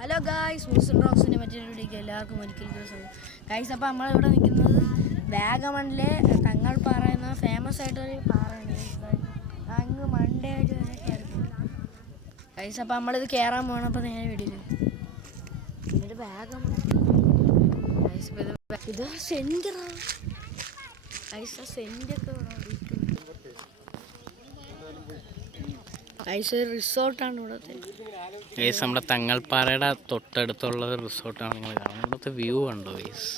Hello guys, mister റോക്സിൻ്റെ മറ്റൊരു വീഡിയോയ്ക്ക് എല്ലാവർക്കും ഒരിക്കൽ ദിവസം ഗായ്സ്. അപ്പോൾ നമ്മളിവിടെ നിൽക്കുന്നത് വാഗമണിലെ തങ്ങൾപ്പാറ എന്ന ഫേമസ് ആയിട്ടൊരു പാറയാണ്. അങ്ങ് മണ്ടയായിട്ട് വരെ കയറിപ്പോയി ഗായ്സ്. അപ്പോൾ നമ്മളിത് കയറാൻ പോകണം. അപ്പോൾ നേരെ വീഡിയോയിൽ ഇത് വാഗമൺ ഗായ്സ്. ഇത് സെൻറ്ററാണ് ഗായ്സ്. സെൻറ്റൊക്കെ റിസോർട്ടാണ് ഇവിടുത്തെ ഗൈസ്. നമ്മുടെ തങ്ങൾപ്പാറയുടെ തൊട്ടടുത്തുള്ളത് റിസോർട്ടാണ്. നിങ്ങൾ കാണുന്നത് ഇവിടുത്തെ വ്യൂ ഉണ്ടോ ഗൈസ്?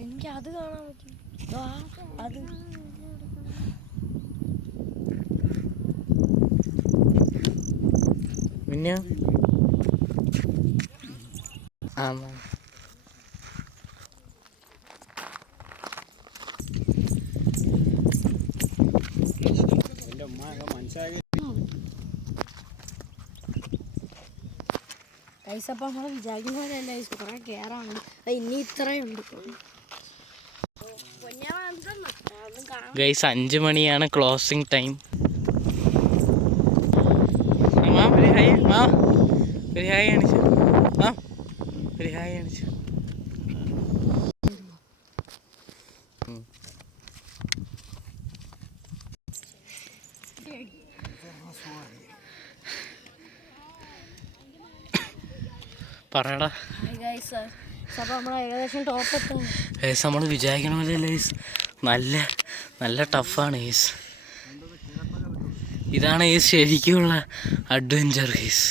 എനിക്ക് അത് കാണാൻ പറ്റും. അത് പിന്നെ ഗൈസ്. അപ്പം നമ്മൾ വിചാരിക്കുന്ന പോലെയല്ല ഗൈസ്, കുറേ കയറാനുണ്ട്. ഇനി ഇത്രയുണ്ട് ഗൈസ്. 5 മണിയാണ് ക്ലോസിംഗ് ടൈം. ഒരു ഹായ് ഒരു ഹായ് കാണിച്ചു. ഒരു ഹായ് കാണിച്ചു. പറയടാ ഗൈസ്. അപ്പോൾ നമ്മൾ ഏകദേശം ടോപ്പ് ഗൈസ്. നമ്മൾ വിചാരിക്കണ പോലെ ഗൈസ് നല്ല ടഫാണ് ഗൈസ്. ഇതാണ് ഗൈസ് ശരിക്കുള്ള അഡ്വഞ്ചർ ഗൈസ്.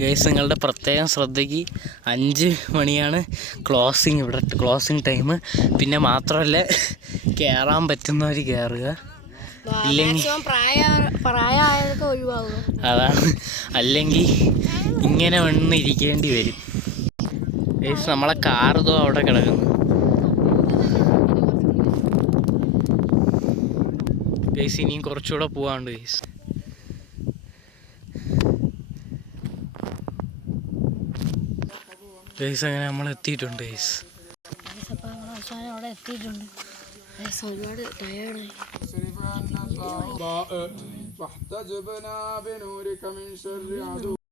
ഗൈസ്, നിങ്ങളുടെ പ്രത്യേകം ശ്രദ്ധയ്ക്ക് 5 മണിയാണ് ഇവിടെ ക്ലോസിങ് ടൈം. പിന്നെ മാത്രമല്ല, കയറാൻ പറ്റുന്നവർ കയറുക, ഇല്ലെങ്കിൽ അതാണ്, അല്ലെങ്കിൽ ഇങ്ങനെ വന്നിരിക്കേണ്ടി വരും ഗൈസ്. നമ്മളെ കാറിതോ അവിടെ കിടക്കുന്നു ഗൈസ്. ഇനിയും കുറച്ചുകൂടെ പോവാണ്ട് ഗൈസ്. ഗൈസ്, അങ്ങനെ നമ്മൾ എത്തിയിട്ടുണ്ട് ഗൈസ്. അപ്പോൾ നമ്മൾ അവസാനം അവിടെ എത്തിയിട്ടുണ്ട് ഗൈസ്. ഒരുപാട് ടയേർഡായി.